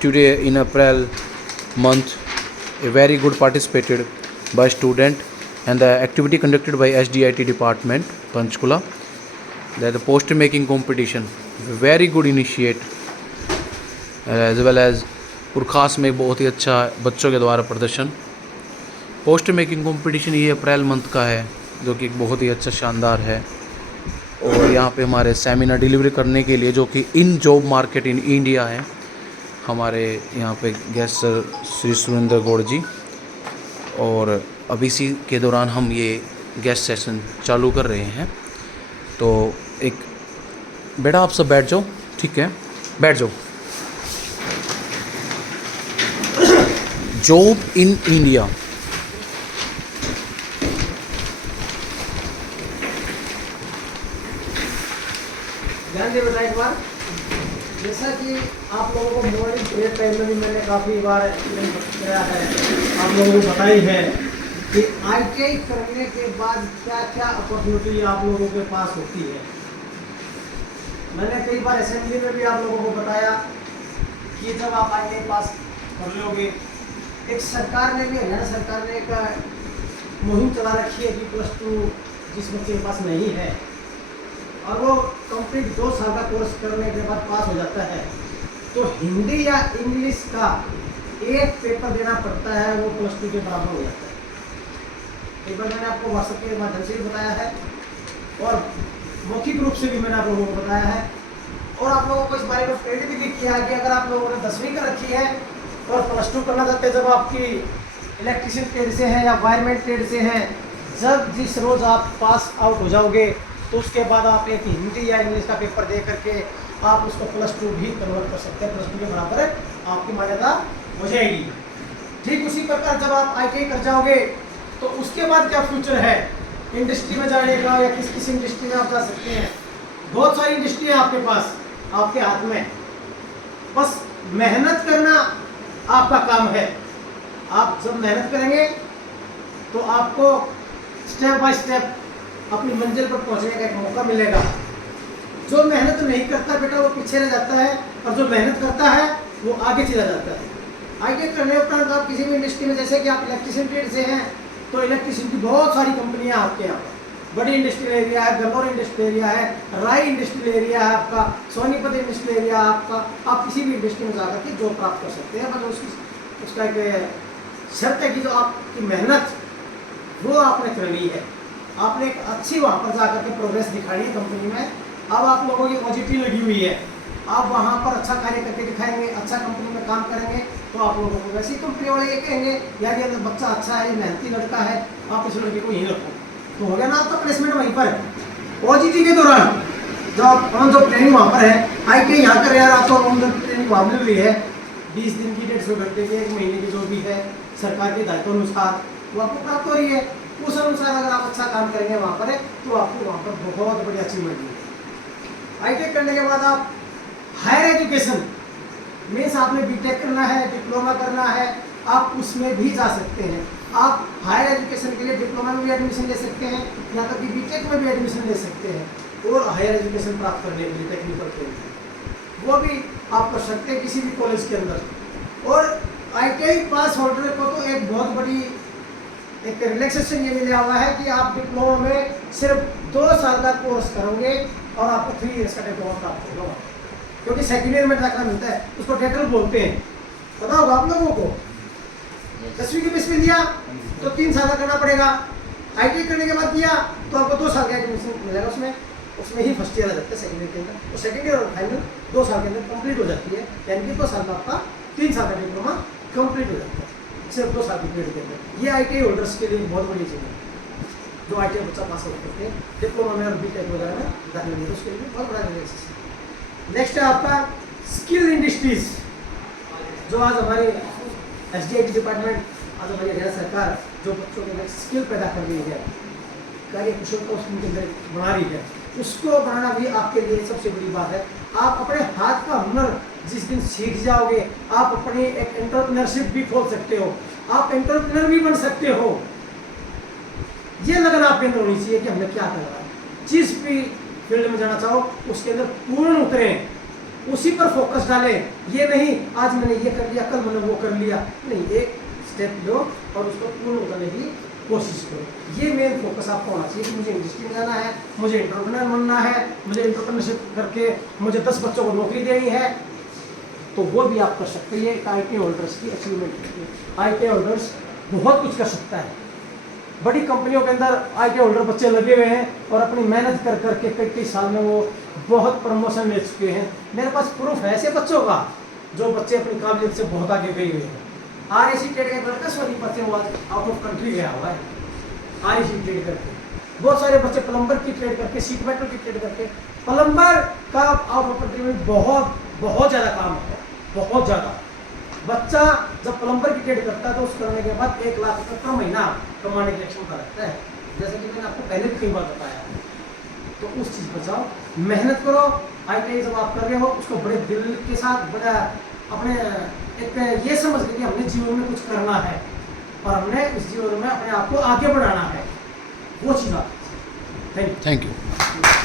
today in April month, a very good participated by student and the activity conducted by SDIT department Panchkula, that the poster making competition, very good initiate, as well as पुरखास में बहुत ही अच्छा बच्चों के द्वारा प्रदर्शन। Poster making competition ये April month का है, जो कि बहुत ही अच्छा शानदार है। और यहाँ पे हमारे सेमिनार डिलीवरी करने के लिए, जो कि इन जॉब मार्केट इन इंडिया है, हमारे यहाँ पे गेस्ट सर श्री सुरेंद्र गौड़ जी। और अभी इसी के दौरान हम ये गेस्ट सेशन चालू कर रहे हैं। तो एक बेटा आप सब बैठ जाओ, ठीक है, बैठ जाओ। जॉब इन इंडिया, ध्यान दे बेटा एक बार। जैसा कि आप लोगों को मॉर्निंग प्रेयर टाइम में भी मैंने काफ़ी बार किया है, आप लोगों को बताई है कि ITI करने के बाद क्या क्या अपॉर्चुनिटी आप लोगों के पास होती है। मैंने कई बार असेंबली में भी आप लोगों को बताया कि जब आप ITI पास कर लोगे, एक सरकार ने भी, हरियाणा सरकार ने एक मुहिम चला रखी है कि +2 जिस बच्चे के पास नहीं है और वो कंप्लीट 2 साल का कोर्स करने के बाद पास हो जाता है, तो हिंदी या इंग्लिश का एक पेपर देना पड़ता है, वो +2 के बराबर हो जाता है। एक बार मैंने आपको व्हाट्सएप के माध्यम से भी बताया है और मौखिक रूप से भी मैंने आप लोगों को बताया है। और आप लोगों को इस बारे में प्रेरित भी किया है कि अगर आप लोगों ने 10वीं कर रखी है और +2 करना चाहते हैं, जब आपकी इलेक्ट्रिशियन ट्रेड से है या वायरमैन ट्रेड से है, जब जिस रोज़ आप पास आउट हो जाओगे तो उसके बाद आप एक हिंदी या इंग्लिश का पेपर दे करके आप उसको +2 भी कन्वर्ट कर सकते हैं, +2 के बराबर आपकी मान्यता हो जाएगी। ठीक उसी प्रकार जब आप ITI कर जाओगे तो उसके बाद क्या फ्यूचर है, इंडस्ट्री में जाने का या किस इंडस्ट्री में आप जा सकते हैं। बहुत सारी इंडस्ट्री है आपके पास, आपके हाथ में, बस मेहनत करना आपका काम है। आप जब मेहनत करेंगे तो आपको स्टेप बाय स्टेप अपनी मंजिल पर पहुंचने का एक मौका मिलेगा। जो मेहनत नहीं करता बेटा वो पीछे रह जाता है, और जो मेहनत करता है वो आगे चला जाता है। ITI करने उपरांत आप किसी भी इंडस्ट्री में, जैसे कि आप इलेक्ट्रिशियन ट्रेड से हैं, तो इलेक्ट्रिशियन की बहुत सारी कंपनियां आपके यहाँ पर, बड़ी इंडस्ट्रियल एरिया है, गन्नौर इंडस्ट्रियल एरिया है, राय इंडस्ट्रियल एरिया है आपका, सोनीपत इंडस्ट्रियल एरिया है आपका। आप किसी भी इंडस्ट्री में जाकर के जॉब प्राप्त कर सकते हैं, मतलब उसका एक शर्त है कि जो आपकी मेहनत वो आपने करनी है, आपने एक अच्छी वहाँ पर जाकर के प्रोग्रेस दिखानी है कंपनी में। अब आप लोगों की OJT लगी हुई है, आप वहाँ पर अच्छा कार्य करके दिखाएंगे, अच्छा कंपनी में काम करेंगे, तो आप लोगों को वैसी कंपनी वाले ये कहेंगे यार ये बच्चा अच्छा है, मेहनती लड़का है, आप इस लड़के को यहीं रखो, तो हो गया ना आपका प्लेसमेंट वहीं पर। OJT के दौरान जब ऑन जॉब ट्रेनिंग वहाँ पर है, ITI यहाँ कर यार आपको ऑन जॉब ट्रेनिंग वहाँ मिल रही है, 20 दिन की, 150 घंटे की, 1 महीने की जो भी है सरकार के दायित्व अनुसार वो आपको प्राप्त हो रही है। उस अनुसार अगर आप अच्छा काम करेंगे वहाँ पर है तो आपको वहाँ पर बहुत बड़ी अचीवमेंट मिलेगी। ITI करने के बाद आप हायर एजुकेशन मीन्स आपने BTech करना है, डिप्लोमा करना है, आप उसमें भी जा सकते हैं। आप हायर एजुकेशन के लिए डिप्लोमा में भी एडमिशन ले सकते हैं, यहाँ तक कि BTech में भी एडमिशन ले सकते हैं। और हायर एजुकेशन प्राप्त करने के लिए टेक्निकल ट्रेनिंग वो भी आप कर सकते हैं किसी भी कॉलेज के अंदर। और ITI पास होल्डर को तो एक बहुत बड़ी एक रिलैक्सेशन ये मिला हुआ है कि आप डिप्लोमा में सिर्फ 2 साल का कोर्स करोगे और आपको 3 ईयर्स का डिप्लोमा प्राप्त होगा, क्योंकि सेकेंड ईयर में दाखिला मिलता है, उसको टेटल बोलते हैं, पता होगा आप लोगों को। 10वीं की 20वीं दिया तो 3 साल का करना पड़ेगा, ITI करने के बाद दिया तो आपको 2 साल का एडमिशन मिलेगा, उसमें ही फर्स्ट ईयर आ जाता है सेकेंड ईयर के अंदर, तो सेकेंड ईयर और फाइनल 2 साल के अंदर कंप्लीट हो जाती है, यानी कि 2 साल का आपका 3 साल का डिप्लोमा कंप्लीट हो जाता है सिर्फ 2 साल की पीरियड के अंदर। ये ITI होल्डर्स के लिए बहुत बड़ी चीज़ है, जो ITI बच्चा पास हो करते हैं डिप्लोमा में और BTech वगैरह में दाखिला मिलता है, उसके लिए बहुत बड़ा रिलैक्सेशन। नेक्स्ट है आपका स्किल इंडस्ट्रीज, जो आज हमारी SDIT डिपार्टमेंट, आज हमारी हरियाणा सरकार जो बच्चों के अंदर स्किल पैदा कर रही है, कार्य कुशलता उसके अंदर बना रही है, उसको बनाना भी आपके लिए सबसे बड़ी बात है। आप अपने हाथ का हुनर जिस दिन सीख जाओगे, आप अपनी एक एंटरप्रेन्योरशिप भी खोल सकते हो, आप एंटरप्रेन्योर भी बन सकते हो। ये लगन आपके अंदर होनी चाहिए कि हमने क्या करना है। जिस भी फील्ड में जाना चाहो उसके अंदर पूर्ण उतरें, उसी पर फोकस डालें। ये नहीं आज मैंने ये कर लिया, कल मैंने वो कर लिया, नहीं, एक स्टेप लो और उसको पूर्ण करने की कोशिश करो। ये मेन फोकस आपका होना चाहिए कि मुझे इंडस्ट्री में जाना है, मुझे एंटरप्रेन्योर बनना है, मुझे एंटरप्रेन्योरशिप करके मुझे 10 बच्चों को नौकरी देनी है, तो वो भी आप कर सकते हैं। ये आईटी होल्डर्स की अचीवमेंट है। आईटी होल्डर्स बहुत कुछ कर सकता है। बड़ी कंपनियों के अंदर आईटी होल्डर बच्चे लगे हुए हैं और अपनी मेहनत कर करके कई साल में वो बहुत प्रमोशन ले चुके हैं। मेरे पास प्रूफ है ऐसे बच्चों का, जो बच्चे अपनी काबिलियत से बहुत आगे गए हुए हैं। RAC ट्रेड का लड़का सॉरी बच्चे वो आज आउट ऑफ कंट्री गया हुआ है RAC ट्रेड करके। बहुत सारे बच्चे प्लम्बर की ट्रेड करके, सीट मेटल की ट्रेड करके। प्लम्बर का आउट ऑफ कंट्री में बहुत ज़्यादा काम है, बहुत ज़्यादा। बच्चा जब प्लम्बर की ट्रेड करता है तो उस करने के बाद 1 लाख रुपये पर महीना कमाने की क्षमता रखता है, जैसे कि मैंने आपको पहले भी कई बार बताया। तो उस चीज़ पर जाओ, मेहनत करो। ITI जब आप कर रहे हो उसको बड़े दिल के साथ, बड़ा अपने एक ये समझ के कि हमने जीवन में कुछ करना है और हमने इस जीवन में अपने आप को आगे बढ़ाना है, वो चीज़ आप। Thank you.